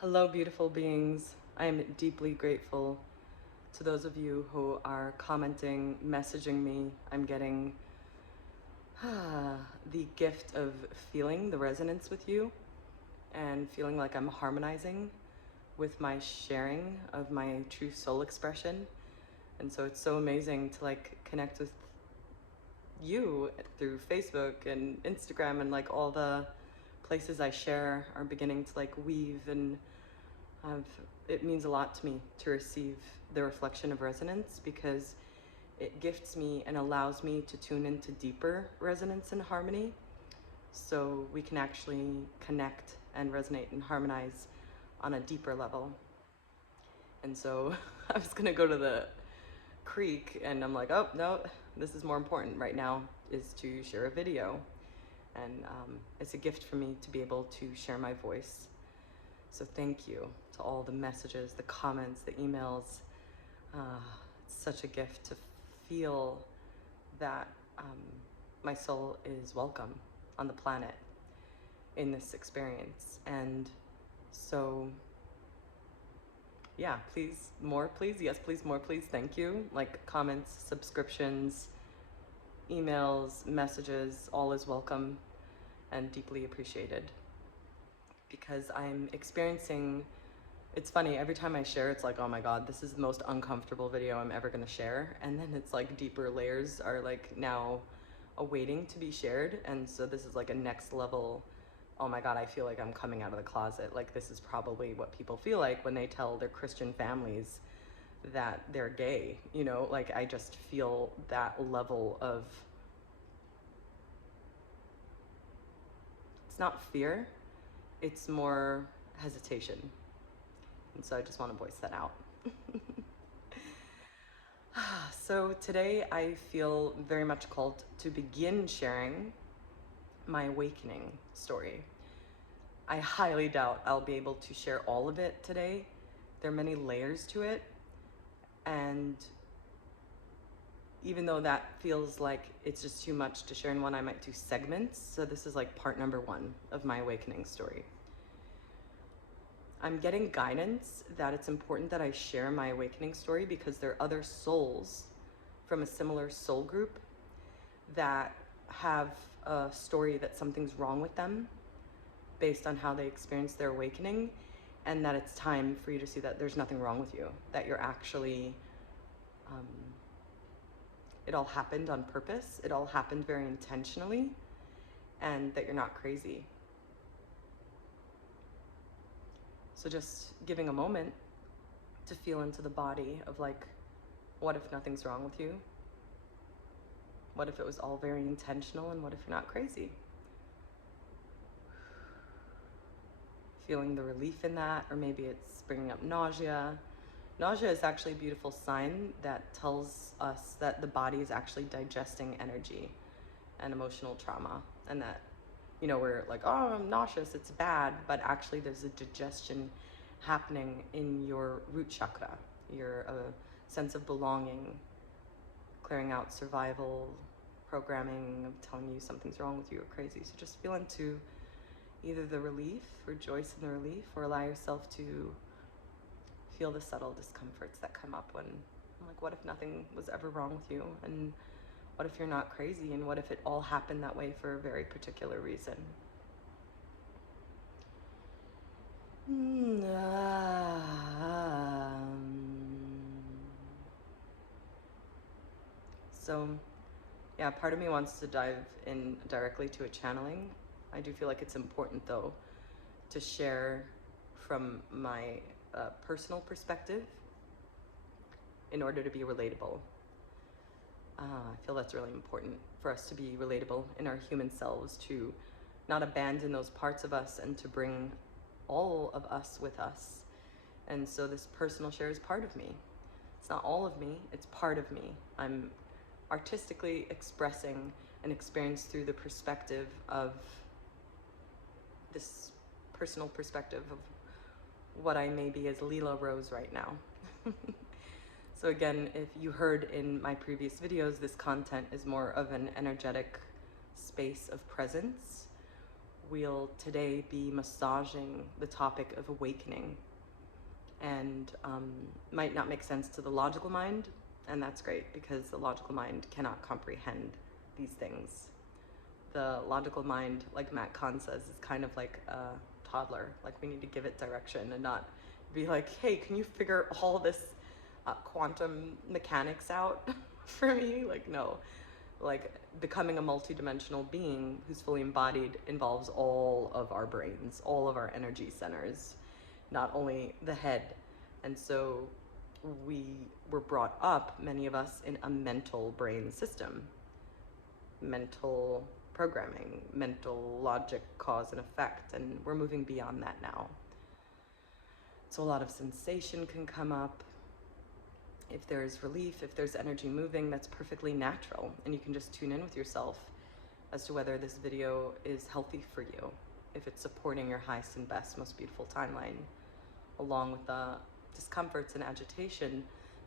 Hello, beautiful beings. I am deeply grateful to those of you who are commenting, messaging me. I'm getting the gift of feeling the resonance with you and feeling like I'm harmonizing with my sharing of my true soul expression. And so it's so amazing to connect with you through Facebook and Instagram, and all the places I share are beginning to weave, and it means a lot to me to receive the reflection of resonance, because it gifts me and allows me to tune into deeper resonance and harmony, so we can actually connect and resonate and harmonize on a deeper level. And so I was gonna go to the creek, and I'm like, oh no, this is more important right now, is to share a video. And it's a gift for me to be able to share my voice. So thank you to all the messages, the comments, the emails. It's such a gift to feel that my soul is welcome on the planet in this experience. And so, yeah, please, more please, yes please, more please, thank you. Comments, subscriptions, emails, messages, all is welcome and deeply appreciated. Because I'm experiencing, it's funny, every time I share, it's like, oh my God, this is the most uncomfortable video I'm ever gonna share. And then it's deeper layers are now awaiting to be shared. And so this is a next level, oh my God, I feel like I'm coming out of the closet. This is probably what people feel like when they tell their Christian families that they're gay, I just feel that level of, it's not fear, it's more hesitation. And so I just want to voice that out. So today I feel very much called to begin sharing my awakening story. I highly doubt I'll be able to share all of it today. There are many layers to it. And even though that feels like it's just too much to share in one, I might do segments. So this is part number 1 of my awakening story. I'm getting guidance that it's important that I share my awakening story because there are other souls from a similar soul group that have a story that something's wrong with them based on how they experienced their awakening, and that it's time for you to see that there's nothing wrong with you, that you're actually, it all happened on purpose, it all happened very intentionally, and that you're not crazy. So just giving a moment to feel into the body of what if nothing's wrong with you? What if it was all very intentional, and what if you're not crazy? Feeling the relief in that, or maybe it's bringing up nausea. Nausea is actually a beautiful sign that tells us that the body is actually digesting energy and emotional trauma, and that, we're like, oh, I'm nauseous, it's bad, but actually there's a digestion happening in your root chakra, your sense of belonging, clearing out survival programming of telling you something's wrong with you or crazy. So just feel into either the relief, rejoice in the relief, or allow yourself to feel the subtle discomforts that come up when, what if nothing was ever wrong with you? And what if you're not crazy? And what if it all happened that way for a very particular reason? So, yeah, part of me wants to dive in directly to a channeling. I do feel like it's important, though, to share from my personal perspective in order to be relatable. I feel that's really important for us to be relatable in our human selves, to not abandon those parts of us and to bring all of us with us. And so this personal share is part of me. It's not all of me, it's part of me. I'm artistically expressing an experience through the perspective of this personal perspective of what I may be as LeelaRose right now. So again, if you heard in my previous videos, this content is more of an energetic space of presence we'll today be massaging the topic of awakening. And might not make sense to the logical mind, and that's great because the logical mind cannot comprehend these things. The logical mind, like Matt Kahn says, is kind of like a toddler. Like, we need to give it direction and not be like, hey, can you figure all this quantum mechanics out for me? Like, no. Like, becoming a multidimensional being who's fully embodied involves all of our brains, all of our energy centers, not only the head. And so we were brought up, many of us, in a mental brain system, mental programming, mental logic, cause and effect, and we're moving beyond that now. So a lot of sensation can come up. If there's relief, if there's energy moving, that's perfectly natural, and you can just tune in with yourself as to whether this video is healthy for you, if it's supporting your highest and best, most beautiful timeline, along with the discomforts and agitation.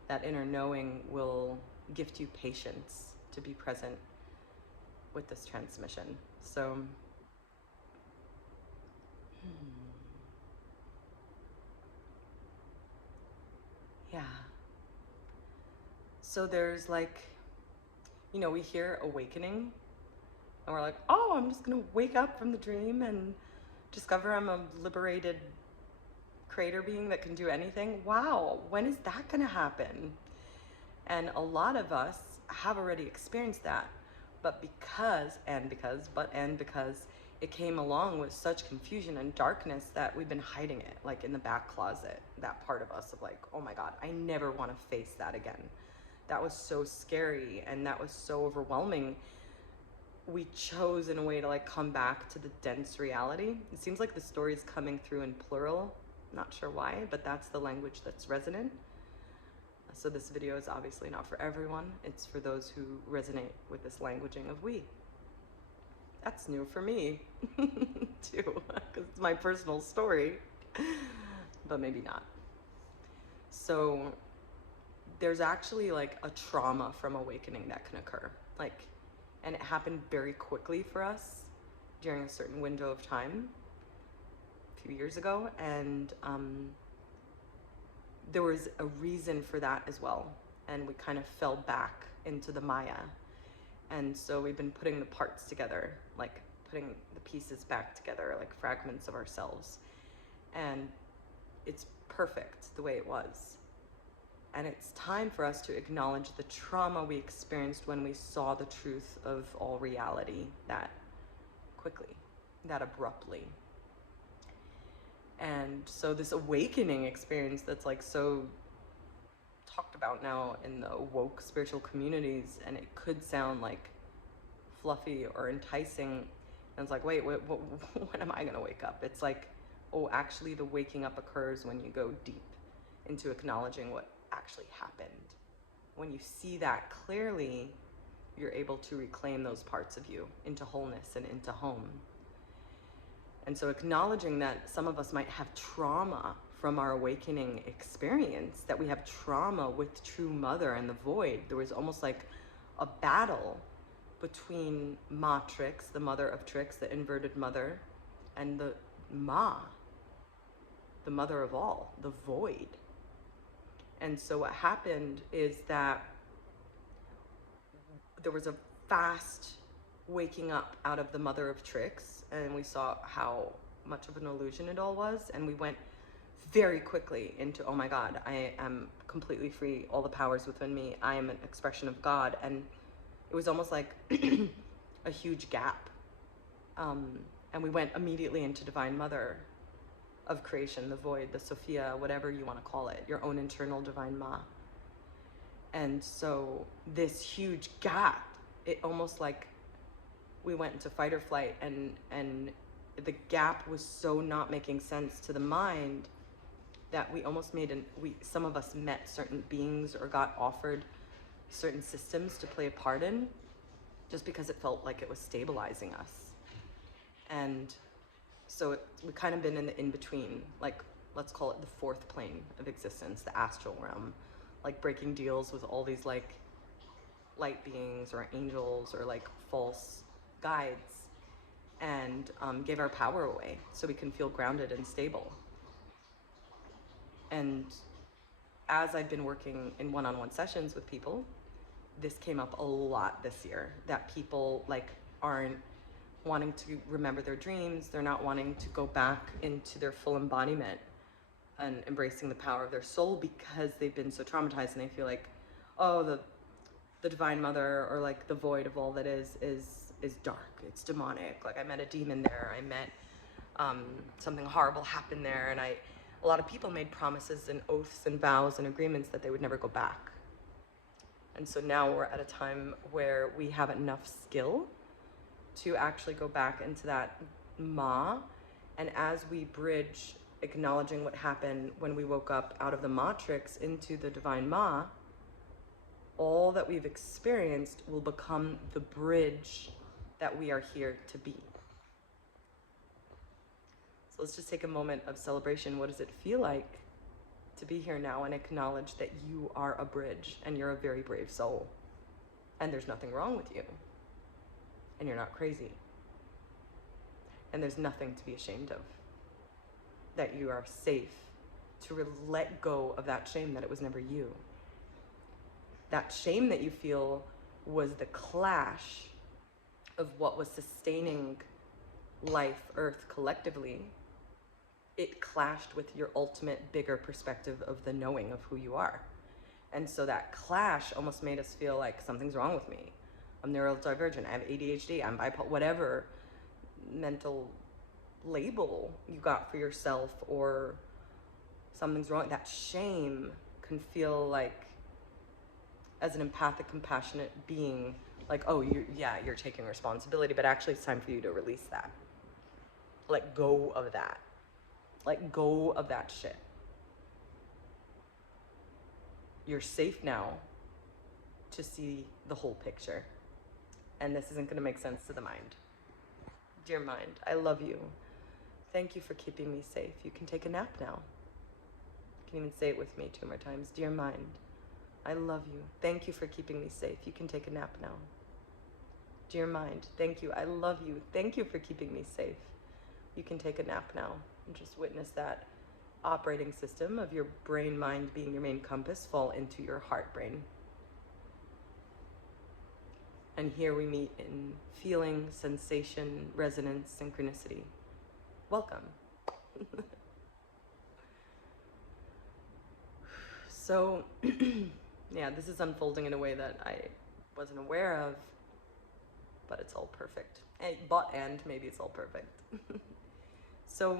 That inner knowing will gift you patience to be present with this transmission. So, yeah. So there's like, you know, we hear awakening and we're like, oh, I'm just gonna wake up from the dream and discover I'm a liberated creator being that can do anything. Wow, when is that gonna happen? And a lot of us have already experienced that, but because it came along with such confusion and darkness that we've been hiding it, like in the back closet, that part of us of like, oh my God, I never want to face that again. That was so scary and that was so overwhelming. We chose in a way to like come back to the dense reality. It seems like the story is coming through in plural. Not sure why, but that's the language that's resonant. So this video is obviously not for everyone. It's for those who resonate with this languaging of we. That's new for me too, because it's my personal story, but maybe not. So there's actually like a trauma from awakening that can occur. Like, and it happened very quickly for us during a certain window of time a few years ago. And there was a reason for that as well. And we kind of fell back into the Maya. And so we've been putting the parts together, like putting the pieces back together, like fragments of ourselves. And it's perfect the way it was. And it's time for us to acknowledge the trauma we experienced when we saw the truth of all reality that quickly, that abruptly. And so this awakening experience that's like so talked about now in the woke spiritual communities, and it could sound like fluffy or enticing, and it's like, wait, when am I gonna wake up? It's like, oh, actually the waking up occurs when you go deep into acknowledging what actually happened. When you see that clearly, you're able to reclaim those parts of you into wholeness and into home. And so acknowledging that some of us might have trauma from our awakening experience, that we have trauma with True Mother and the void. There was almost like a battle between Matrix, the mother of tricks, the inverted mother, and the Ma, the mother of all, the void. And so what happened is that there was a fast waking up out of the mother of tricks, and we saw how much of an illusion it all was, and we went very quickly into, oh my God, I am completely free, all the powers within me, I am an expression of God. And it was almost like a huge gap. And we went immediately into Divine Mother of creation, the void, the Sophia, whatever you want to call it, your own internal Divine Ma. And so this huge gap, it almost like we went into fight or flight, and the gap was so not making sense to the mind that we almost some of us met certain beings or got offered certain systems to play a part in just because it felt like it was stabilizing us. And so we've kind of been in the in-between, like, let's call it the fourth plane of existence, the astral realm, like breaking deals with all these like light beings or angels or like false guides. and gave our power away so we can feel grounded and stable. And as I've been working in one-on-one sessions with people, this came up a lot this year, that people like aren't wanting to remember their dreams. They're not wanting to go back into their full embodiment and embracing the power of their soul because they've been so traumatized, and they feel like, oh, the Divine Mother, or like the void of all that is dark. It's demonic. Like I met a demon there. I met something horrible happened there, and a lot of people made promises and oaths and vows and agreements that they would never go back. And so now we're at a time where we have enough skill to actually go back into that Ma. And as we bridge acknowledging what happened when we woke up out of the matrix into the Divine Ma, all that we've experienced will become the bridge that we are here to be. So let's just take a moment of celebration. What does it feel like to be here now and acknowledge that you are a bridge and you're a very brave soul, and there's nothing wrong with you, and you're not crazy, and there's nothing to be ashamed of, that you are safe to let go of that shame that it was never you. That shame that you feel was the clash of what was sustaining life, Earth collectively. It clashed with your ultimate bigger perspective of the knowing of who you are. And so that clash almost made us feel like something's wrong with me. I'm neurodivergent, I have ADHD, I'm bipolar, whatever mental label you got for yourself, or something's wrong. That shame can feel like, as an empathic, compassionate being, like, oh, you're taking responsibility, but actually it's time for you to release that. Let go of that. Let go of that shit. You're safe now to see the whole picture. And this isn't going to make sense to the mind. Dear mind, I love you. Thank you for keeping me safe. You can take a nap now. You can even say it with me 2 more times. Dear mind, I love you. Thank you for keeping me safe. You can take a nap now. Dear mind, thank you. I love you. Thank you for keeping me safe. You can take a nap now. And just witness that operating system of your brain mind being your main compass fall into your heart brain. And here we meet in feeling, sensation, resonance, synchronicity. Welcome. So, yeah, this is unfolding in a way that I wasn't aware of, but it's all perfect. And maybe it's all perfect. So,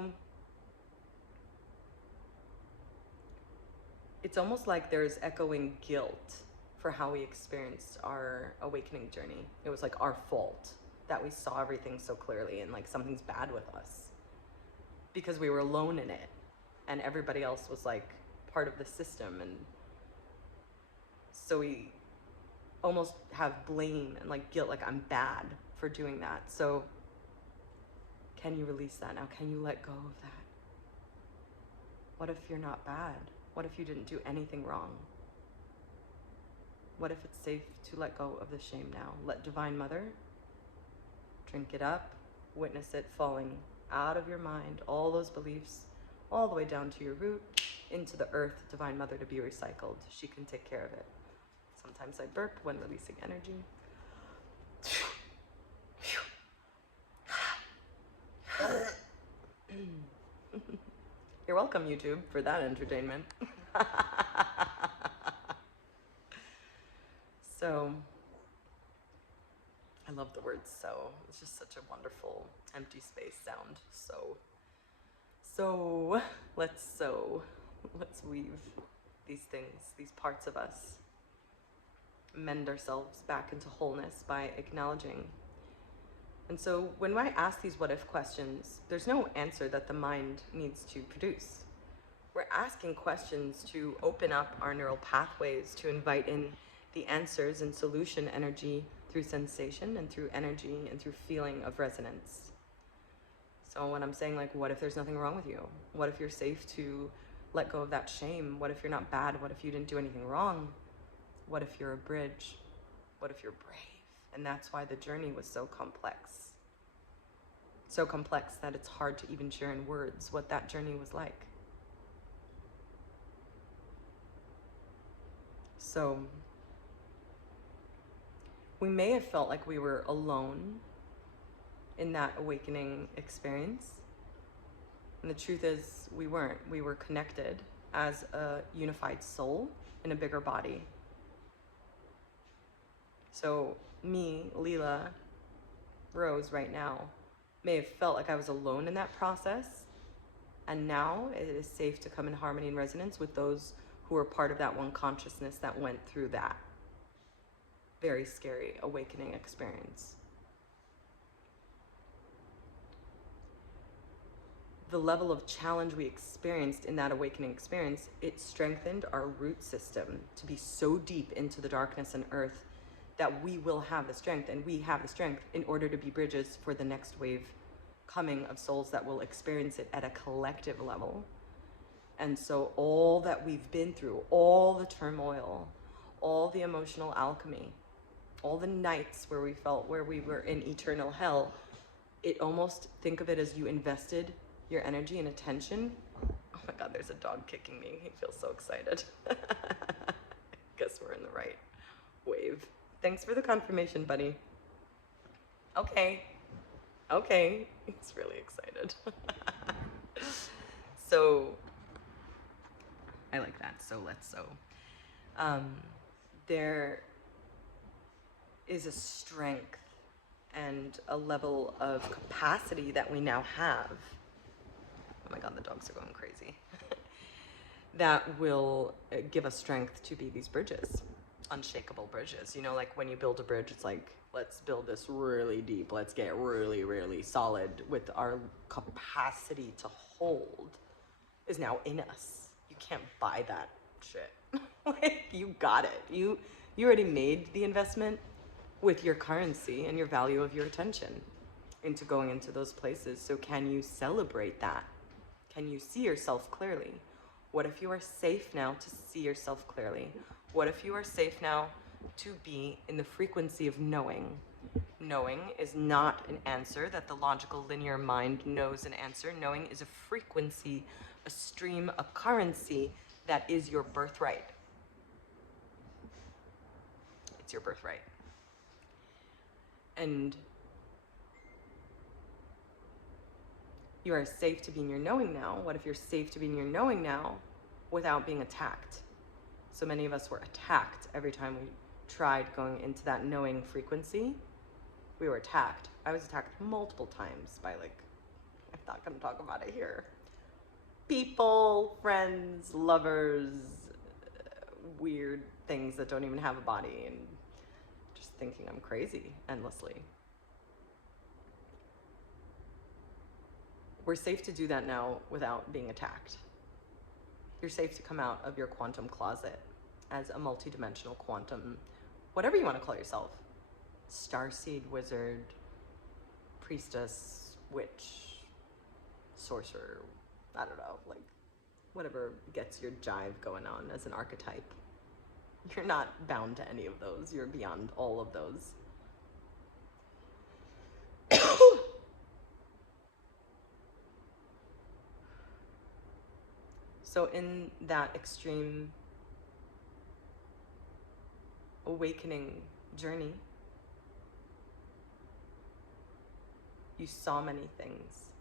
it's almost like there's echoing guilt for how we experienced our awakening journey. It was like our fault that we saw everything so clearly, and like something's bad with us because we were alone in it and everybody else was like part of the system. And so we almost have blame and like guilt, like I'm bad for doing that. So can you release that now? Can you let go of that? What if you're not bad? What if you didn't do anything wrong? What if it's safe to let go of the shame now? Let Divine Mother drink it up, witness it falling out of your mind, all those beliefs, all the way down to your root, into the earth, Divine Mother, to be recycled. She can take care of it. Sometimes I burp when releasing energy. You're welcome, YouTube, for that entertainment. So, I love the word so. It's just such a wonderful empty space sound. So, let's weave these things, these parts of us, mend ourselves back into wholeness by acknowledging. And so when I ask these what if questions, there's no answer that the mind needs to produce. We're asking questions to open up our neural pathways, to invite in the answers and solution energy through sensation and through energy and through feeling of resonance. So when I'm saying like, what if there's nothing wrong with you? What if you're safe to let go of that shame? What if you're not bad? What if you didn't do anything wrong? What if you're a bridge? What if you're brave? And that's why the journey was so complex. so complex that it's hard to even share in words what that journey was like. So we may have felt like we were alone in that awakening experience. And the truth is, we weren't. We were connected as a unified soul in a bigger body. So me, LeelaRose, right now, may have felt like I was alone in that process. And now it is safe to come in harmony and resonance with those who are part of that one consciousness that went through that very scary awakening experience. The level of challenge we experienced in that awakening experience, it strengthened our root system to be so deep into the darkness and earth that we will have the strength, and we have the strength in order to be bridges for the next wave coming of souls that will experience it at a collective level. And so all that we've been through, all the turmoil, all the emotional alchemy, all the nights where we felt where we were in eternal hell, it almost, think of it as you invested your energy and attention. Oh my God, there's a dog kicking me. He feels so excited. Guess we're in the right wave. Thanks for the confirmation, buddy. Okay. He's really excited. So, I like that. So let's sew. There is a strength and a level of capacity that we now have. Oh my God, the dogs are going crazy. That will give us strength to be these bridges, unshakable bridges. You know, like when you build a bridge, it's like, let's build this really deep. Let's get really, really solid with our capacity to hold is now in us. You can't buy that shit. Like, you got it. You already made the investment with your currency and your value of your attention into going into those places. So can you celebrate that? Can you see yourself clearly? What if you are safe now to see yourself clearly? What if you are safe now to be in the frequency of knowing? Knowing is not an answer that the logical linear mind knows an answer. Knowing is a frequency, a stream, a currency that is your birthright. It's your birthright. And you are safe to be in your knowing now. What if you're safe to be in your knowing now without being attacked? So many of us were attacked every time we tried going into that knowing frequency. We were attacked. I was attacked multiple times by, like, I'm not gonna talk about it here. People, friends, lovers, weird things that don't even have a body, and just thinking I'm crazy endlessly. We're safe to do that now without being attacked. You're safe to come out of your quantum closet as a multidimensional quantum, whatever you want to call yourself. Starseed, wizard, priestess, witch, sorcerer, I don't know, like whatever gets your jive going on as an archetype. You're not bound to any of those. You're beyond all of those. So in that extreme awakening journey, you saw many things.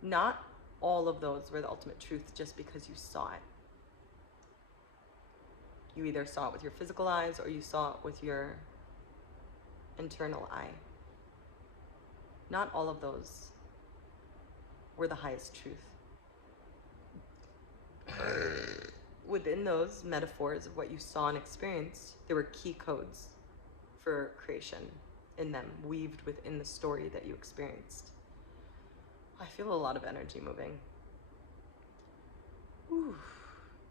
Not all of those were the ultimate truth just because you saw it. You either saw it with your physical eyes or you saw it with your internal eye. Not all of those were the highest truth. Within those metaphors of what you saw and experienced, there were key codes for creation in them, weaved within the story that you experienced. I feel a lot of energy moving. Ooh.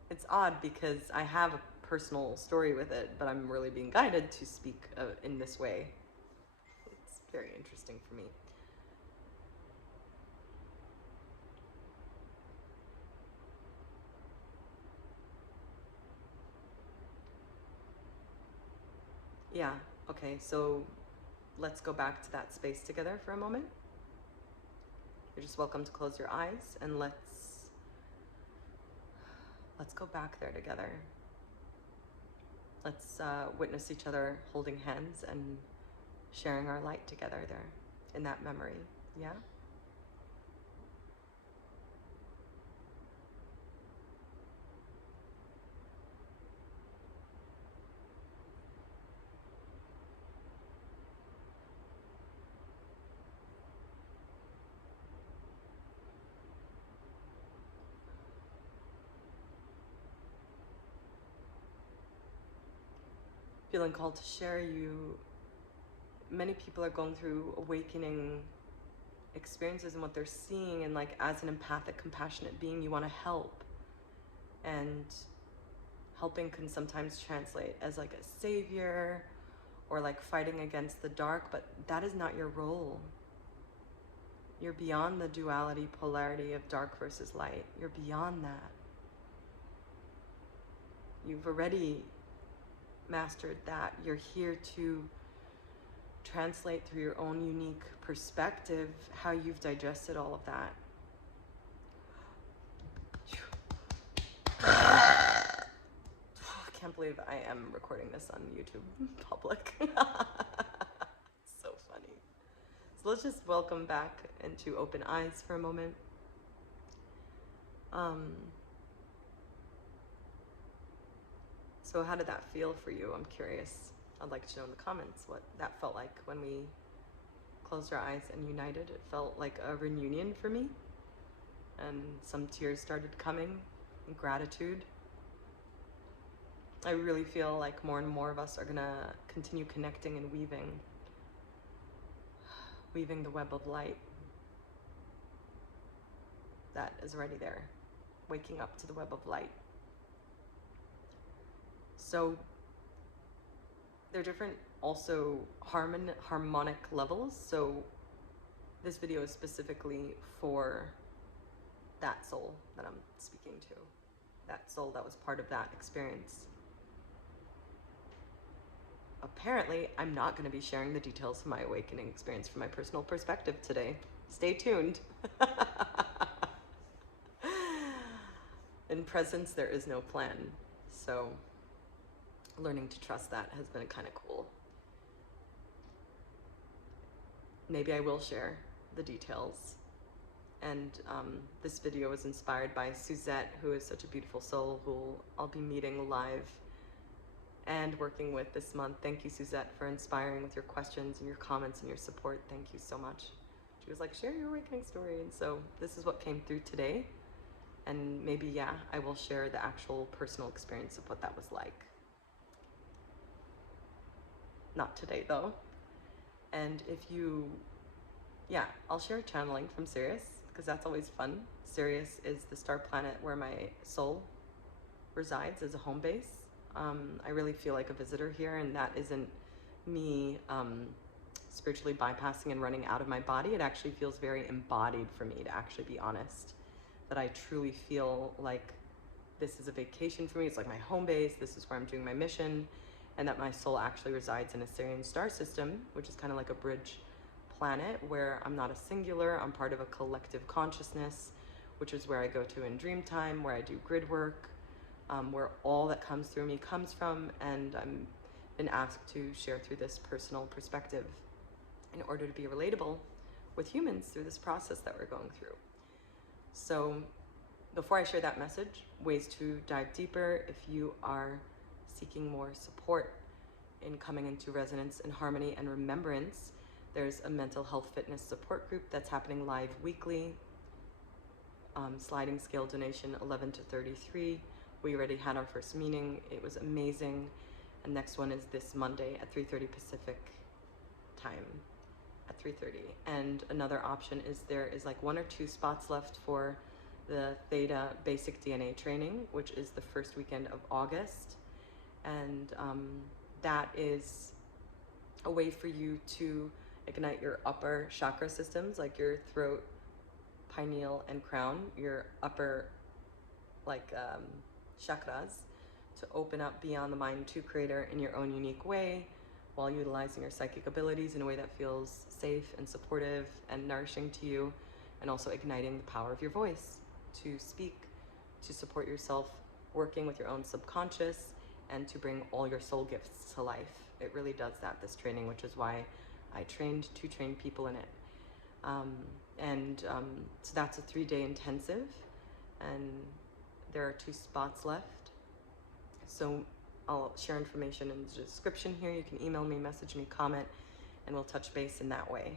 It's odd because I have a personal story with it, but I'm really being guided to speak in this way. It's very interesting for me. Yeah, okay, so let's go back to that space together for a moment. You're just welcome to close your eyes, and let's go back there together. Let's witness each other holding hands and sharing our light together there in that memory. Yeah? Feeling called to share, many people are going through awakening experiences and what they're seeing, and like as an empathic, compassionate being, you want to help. And helping can sometimes translate as like a savior or like fighting against the dark, but that is not your role. You're beyond the duality, polarity of dark versus light. You're beyond that. You've already mastered that. You're here to translate through your own unique perspective how you've digested all of that. I can't believe I am recording this on YouTube public. So funny. So let's just welcome back into open eyes for a moment. So how did that feel for you? I'm curious. I'd like to know in the comments what that felt like when we closed our eyes and united. It felt like a reunion for me, and some tears started coming in gratitude. I really feel like more and more of us are gonna continue connecting and weaving the web of light that is already there, waking up to the web of light. So there are different also harmonic levels. So this video is specifically for that soul that I'm speaking to, that soul that was part of that experience. Apparently, I'm not going to be sharing the details of my awakening experience from my personal perspective today. Stay tuned. In presence, there is no plan. So learning to trust that has been kind of cool. Maybe I will share the details. And this video was inspired by Suzette, who is such a beautiful soul, who I'll be meeting live and working with this month. Thank you, Suzette, for inspiring with your questions and your comments and your support. Thank you so much. She was like, share your awakening story. And so this is what came through today. And maybe, yeah, I will share the actual personal experience of what that was like. Not today, though. And if you, yeah, I'll share a channeling from Sirius, because that's always fun. Sirius is the star planet where my soul resides as a home base. I really feel like a visitor here, and that isn't me spiritually bypassing and running out of my body. It actually feels very embodied for me, to actually be honest, that I truly feel like this is a vacation for me. It's like my home base. This is where I'm doing my mission, and that my soul actually resides in a Sirian star system, which is kind of like a bridge planet where I'm not a singular. I'm part of a collective consciousness, which is where I go to in dream time, where I do grid work, where all that comes through me comes from, and I'm been asked to share through this personal perspective in order to be relatable with humans through this process that we're going through. So before I share that message, ways to dive deeper, if you are seeking more support in coming into resonance and harmony and remembrance, there's a mental health fitness support group that's happening live weekly. Sliding scale donation 11 to 33. We already had our first meeting. It was amazing. And next one is this Monday at 3:30 Pacific time, at 3:30. And another option is there is like 1 or 2 spots left for the Theta Basic DNA training, which is the first weekend of August. And that is a way for you to ignite your upper chakra systems, like your throat, pineal, and crown, your upper chakras, to open up beyond the mind to creator in your own unique way, while utilizing your psychic abilities in a way that feels safe and supportive and nourishing to you, and also igniting the power of your voice to speak, to support yourself, working with your own subconscious, and to bring all your soul gifts to life. It really does that, this training, which is why I trained to train people in it. So that's a 3-day intensive, and there are 2 spots left. So I'll share information in the description here. You can email me, message me, comment, and we'll touch base in that way.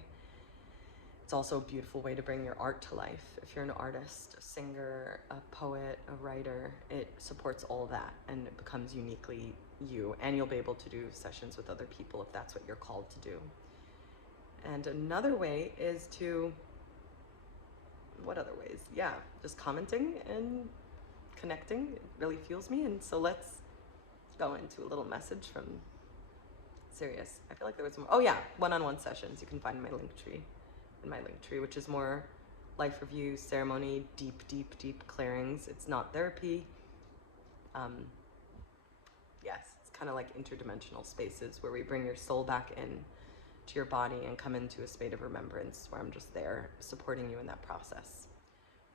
It's also a beautiful way to bring your art to life. If you're an artist, a singer, a poet, a writer, it supports all that and it becomes uniquely you. And you'll be able to do sessions with other people if that's what you're called to do. And another way is to, what other ways? Yeah, just commenting and connecting. It really fuels me. And so let's go into a little message from Sirius. I feel like there was more. Oh yeah, one-on-one sessions. You can find my Linktr.ee, which is more life review, ceremony, deep clearings. It's not therapy. Yes, it's kind of like interdimensional spaces where we bring your soul back in to your body and come into a state of remembrance where I'm just there supporting you in that process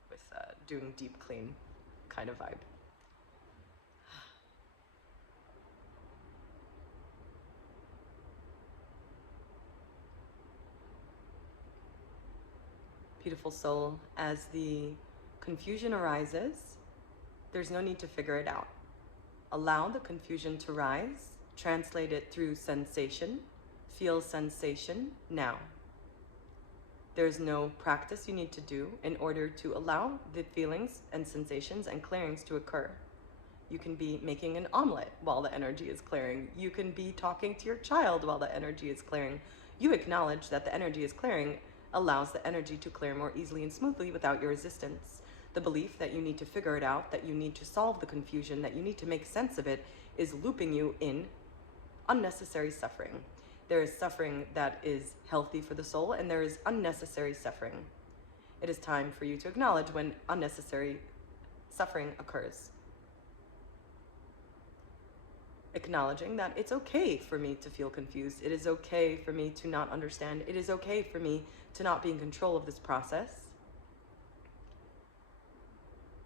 with doing deep clean kind of vibe. Beautiful soul, as the confusion arises, there's no need to figure it out. Allow the confusion to rise, translate it through sensation, feel sensation now. There's no practice you need to do in order to allow the feelings and sensations and clearings to occur. You can be making an omelet while the energy is clearing. You can be talking to your child while the energy is clearing. You acknowledge that the energy is clearing allows the energy to clear more easily and smoothly without your resistance. The belief that you need to figure it out, that you need to solve the confusion, that you need to make sense of it, is looping you in unnecessary suffering. There is suffering that is healthy for the soul, and there is unnecessary suffering. It is time for you to acknowledge when unnecessary suffering occurs. Acknowledging that it's okay for me to feel confused. It is okay for me to not understand. It is okay for me to not be in control of this process.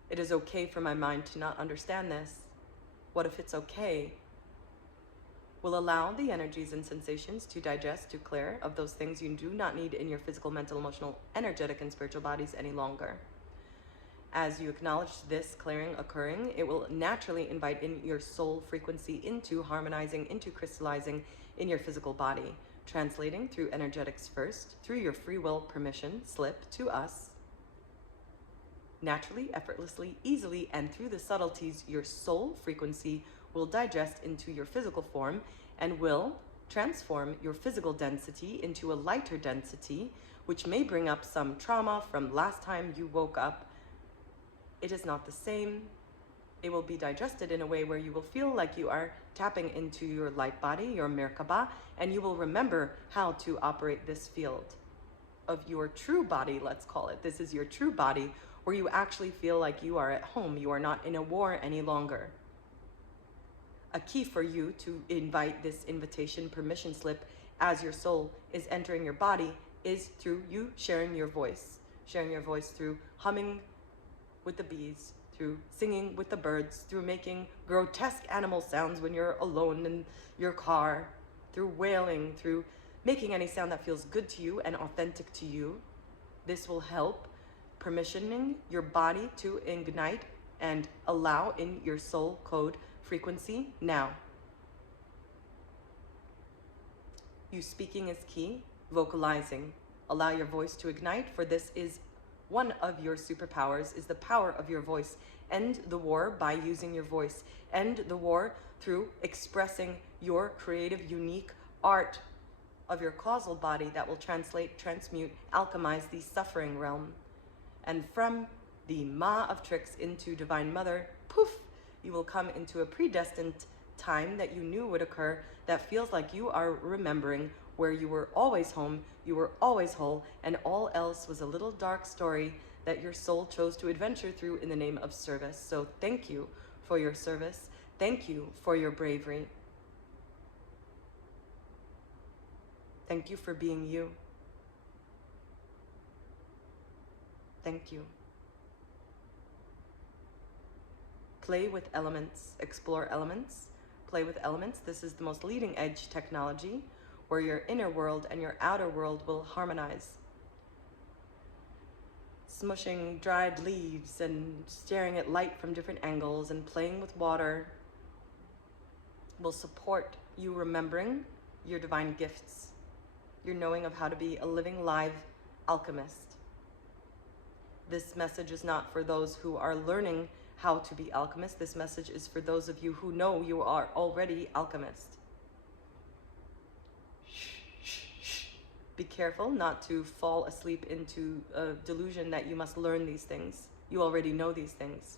It is okay for my mind to not understand this. What if it's okay? Will allow the energies and sensations to digest, to clear of those things you do not need in your physical, mental, emotional, energetic, and spiritual bodies any longer. As you acknowledge this clearing occurring, it will naturally invite in your soul frequency into harmonizing, into crystallizing in your physical body, translating through energetics first, through your free will permission slip to us, naturally, effortlessly, easily, and through the subtleties, your soul frequency will digest into your physical form and will transform your physical density into a lighter density, which may bring up some trauma from last time you woke up. It is not the same. It will be digested in a way where you will feel like you are tapping into your light body, your Merkaba, and you will remember how to operate this field of your true body, let's call it. This is your true body, where you actually feel like you are at home. You are not in a war any longer. A key for you to invite this invitation permission slip as your soul is entering your body is through you sharing your voice through humming with the bees, through singing with the birds, through making grotesque animal sounds when you're alone in your car, through wailing, through making any sound that feels good to you and authentic to you. This will help permissioning your body to ignite and allow in your soul code frequency now. You speaking is key, vocalizing. Allow your voice to ignite, for this is one of your superpowers, is the power of your voice. End the war by using your voice. End the war through expressing your creative, unique art of your causal body that will translate, transmute, alchemize the suffering realm. And from the Ma of tricks into Divine Mother, poof, you will come into a predestined time that you knew would occur that feels like you are remembering, where you were always home, you were always whole, and all else was a little dark story that your soul chose to adventure through in the name of service. So thank you for your service. Thank you for your bravery. Thank you for being you. Thank you. Play with elements, explore elements, play with elements. This is the most leading edge technology where your inner world and your outer world will harmonize. Smushing dried leaves and staring at light from different angles and playing with water will support you remembering your divine gifts, your knowing of how to be a living, live alchemist. This message is not for those who are learning how to be alchemists. This message is for those of you who know you are already alchemist. Be careful not to fall asleep into a delusion that you must learn these things. You already know these things.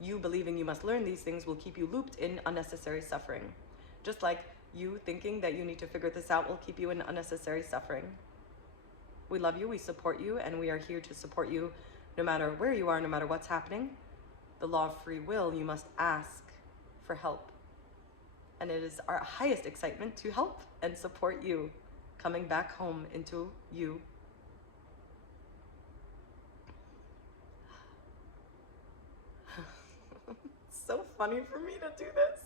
You believing you must learn these things will keep you looped in unnecessary suffering. Just like you thinking that you need to figure this out will keep you in unnecessary suffering. We love you, we support you, and we are here to support you no matter where you are, no matter what's happening. The law of free will, you must ask for help. And it is our highest excitement to help and support you coming back home into you. It's so funny for me to do this.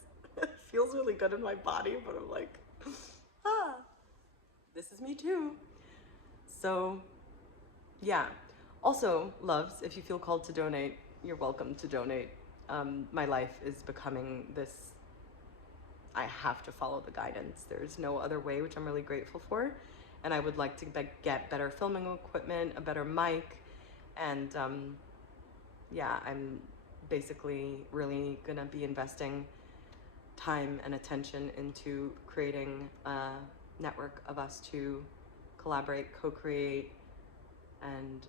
It feels really good in my body, but I'm like, this is me too. So yeah. Also, loves, if you feel called to donate, you're welcome to donate. My life is becoming this, I have to follow the guidance. There's no other way, which I'm really grateful for. And I would like to get better filming equipment, a better mic. And yeah, I'm basically really gonna be investing time and attention into creating a network of us to collaborate, co-create, and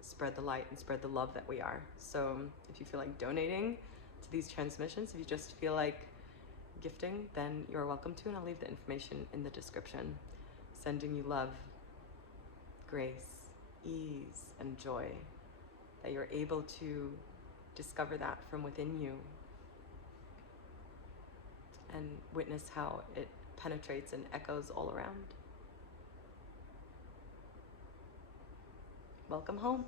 spread the light and spread the love that we are. So if you feel like donating to these transmissions, if you just feel like gifting, then you're welcome to, and I'll leave the information in the description. Sending you love, grace, ease, and joy, that you're able to discover that from within you and witness how it penetrates and echoes all around. Welcome home.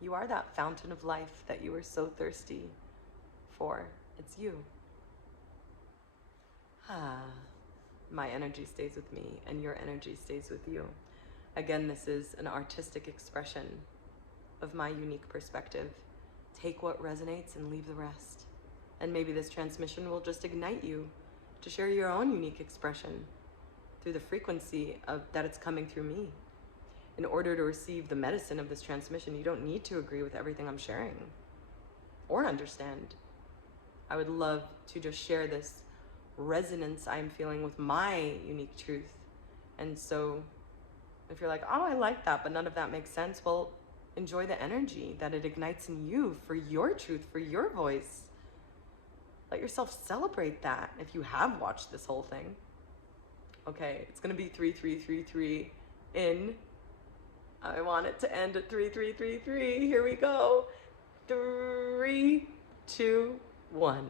You are that fountain of life that you were so thirsty for. It's you. My energy stays with me and your energy stays with you. Again, this is an artistic expression of my unique perspective. Take what resonates and leave the rest. And maybe this transmission will just ignite you to share your own unique expression through the frequency of that it's coming through me. In order to receive the medicine of this transmission, you don't need to agree with everything I'm sharing or understand. I would love to just share this resonance I'm feeling with my unique truth. And so if you're like, oh, I like that, but none of that makes sense, well, enjoy the energy that it ignites in you for your truth, for your voice. Let yourself celebrate that if you have watched this whole thing. Okay, it's gonna be 3333 in. I want it to end at 3333. Here we go. 3, 2, 1.